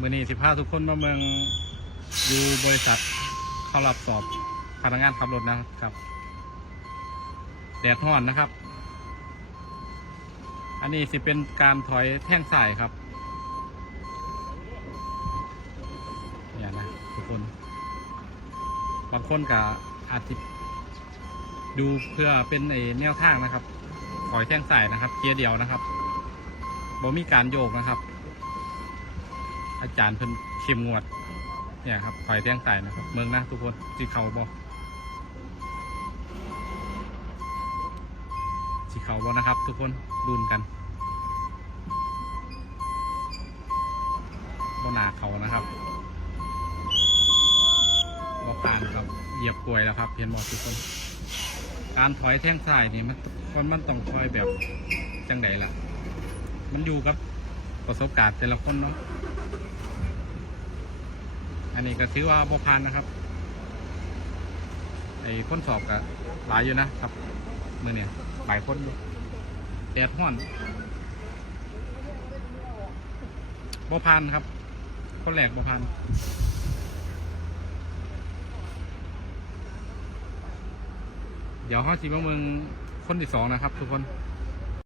มื่อนี้สิพาทุกคนมาเมืองอยู่บริษัทเขารับสอบพนักงานขับรถนะครับแดดร้อนนะครับ อันนี้สิเป็นการถอยแท่งสายครับเนี่ยนะทุกคน บางคนก็อาจจะดูเพื่อเป็นไอแนวทางนะครับ ถอยแท่งสายนะครับ เกียร์เดียวนะครับบ่มีการโยกนะครับ อาจารย์เพิ่นเข้มงวด เนี่ยครับถอยแท่งสายนะครับ เมืองนะทุกคนสีเขาบอสีเขาบอนะครับ ทุกคนดุนกันบหนาเขานะครับบอผ่านครับ เหยียบกลวยแล้วครับเห็นบอทุกคน การถอยแท่งสายนี่มันคนมันต้องคอยแบบจังใดล่ะ มันอยู่กับ ประสบการณ์แต่ละคนเนาะอันนี้ก็ถือว่าบพันนะครับไอ้คนสอบก็หลายอยู่นะครับมือเนี่ยหลายคนอยู่แดดห้อนบพันครับ คนแหลกบพันเดี๋ยวห้อจีมาเมืองคนที่สองนะครับ ทุกคน